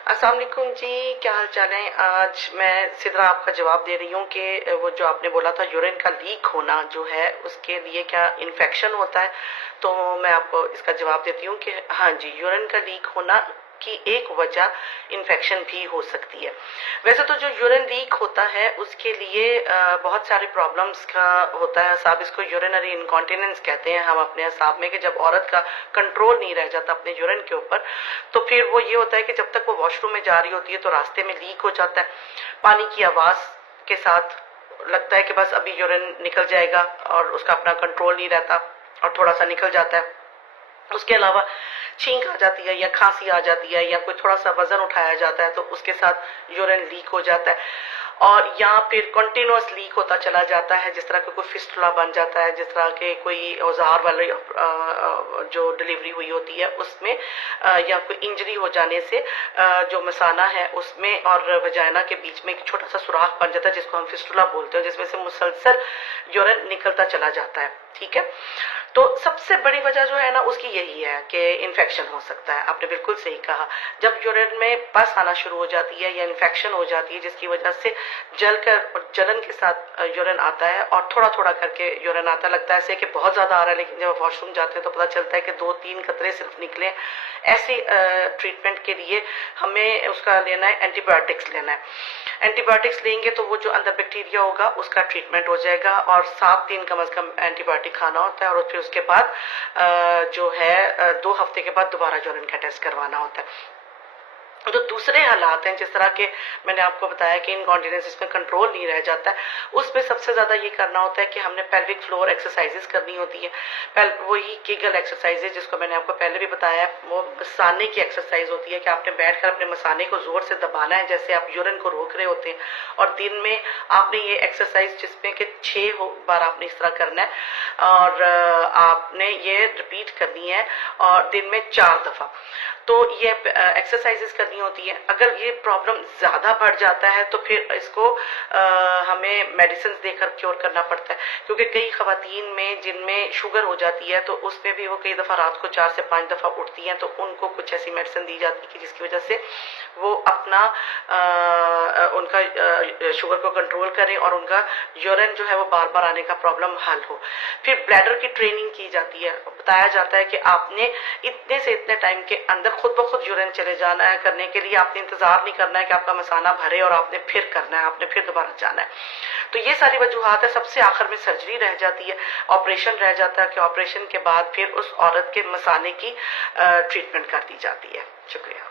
अस्सलाम वालेकुम जी, क्या हाल चाल है। आज मैं सीधा आपका जवाब दे रही हूँ कि वो जो आपने बोला था यूरिन का लीक होना जो है उसके लिए क्या इन्फेक्शन होता है। तो मैं आपको इसका जवाब देती हूँ कि हाँ जी, यूरिन का लीक होना की एक वजह इन्फेक्शन भी हो सकती है। वैसे तो जो यूरिन लीक होता है उसके लिए बहुत सारे प्रॉब्लम्स का होता है। साहब इसको यूरिनरी इनकॉन्टिनेंस कहते हैं हम अपने हिसाब में, कि जब औरत का कंट्रोल नहीं रह जाता अपने यूरिन के ऊपर, तो फिर वो ये होता है कि जब तक वो वॉशरूम में जा रही होती है तो रास्ते में लीक हो जाता है। पानी की आवाज के साथ लगता है कि बस अभी यूरिन निकल जाएगा और उसका अपना कंट्रोल नहीं रहता और थोड़ा सा निकल जाता है। उसके अलावा छींक आ जाती है या खांसी आ जाती है या कोई थोड़ा सा वजन उठाया जाता है तो उसके साथ यूरिन लीक हो जाता है। और या फिर कंटिन्यूस लीक होता चला जाता है, जिस तरह का कोई फिस्टुला बन जाता है, जिस तरह के कोई औजार वाले जो डिलीवरी हुई होती है उसमें, या कोई इंजरी हो जाने से जो मसाना है उसमें और वजाइना के बीच में एक छोटा सा सुराख बन जाता है जिसको हम फिस्टुला बोलते हैं, जिसमें से मुसलसल यूरिन निकलता चला जाता है। ठीक है, तो सबसे बड़ी वजह जो है ना उसकी यही है कि इन्फेक्शन हो सकता है। आपने बिल्कुल सही कहा, जब यूरिन में पस आना शुरू हो जाती है या इन्फेक्शन हो जाती है जिसकी वजह से जलकर और जलन के साथ यूरिन आता है और थोड़ा थोड़ा करके यूरिन आता लगता है ऐसे कि बहुत ज्यादा आ रहा है, लेकिन जब वॉशरूम जाते हैं तो पता चलता है कि 2-3 कतरे सिर्फ निकले। ऐसी ट्रीटमेंट के लिए हमें उसका लेना है, एंटीबायोटिक्स लेना है। एंटीबायोटिक्स लेंगे तो वो जो अंदर बैक्टीरिया होगा उसका ट्रीटमेंट हो जाएगा और 7 दिन कम से कम एंटीबायोटिक खाना होता है और फिर उसके बाद जो है 2 हफ्ते के बाद दोबारा यूरिन का टेस्ट करवाना होता है। जो दूसरे हालात हैं, जिस तरह के मैंने आपको बताया कि इनकॉन्टिनेंस इसमें कंट्रोल नहीं रह जाता है, उसमें सबसे ज्यादा ये करना होता है कि हमने पेल्विक फ्लोर एक्सरसाइजेस करनी होती है। वही कीगल एक्सरसाइजेज जिसको मैंने आपको पहले भी बताया, वो मसाने की एक्सरसाइज होती है कि आपने बैठकर अपने मसाने को जोर से दबाना है जैसे आप यूरिन को रोक रहे होते हैं। और दिन में आपने ये एक्सरसाइज जिसमें कि 6 बार आपने इस तरह करना है और आपने ये रिपीट करनी है और दिन में 4 दफा। तो ये एक्सरसाइजेस करनी होती है। अगर ये प्रॉब्लम ज्यादा बढ़ जाता है तो फिर इसको हमें मेडिसिन देकर क्योर करना पड़ता है, क्योंकि कई खवातीन में जिनमें शुगर हो जाती है तो उसमें भी वो कई दफा रात को 4 से 5 दफा उठती हैं, तो उनको कुछ ऐसी मेडिसिन दी जाती है कि जिसकी वजह से वो अपना उनका शुगर को कंट्रोल करें और उनका यूरिन जो है वो बार बार आने का प्रॉब्लम हल हो। फिर ब्लैडर की ट्रेनिंग की जाती है। बताया जाता है कि आपने इतने से इतने टाइम के अंदर खुद ब खुद यूरिन चले जाना है। करने के लिए आपने इंतजार नहीं करना है कि आपका मसाना भरे और आपने फिर करना है, आपने फिर दोबारा जाना है। तो ये सारी वजूहात है। सबसे आखिर में सर्जरी रह जाती है, ऑपरेशन रह जाता है कि ऑपरेशन के बाद फिर उस औरत के मसाने की ट्रीटमेंट कर दी जाती है। शुक्रिया।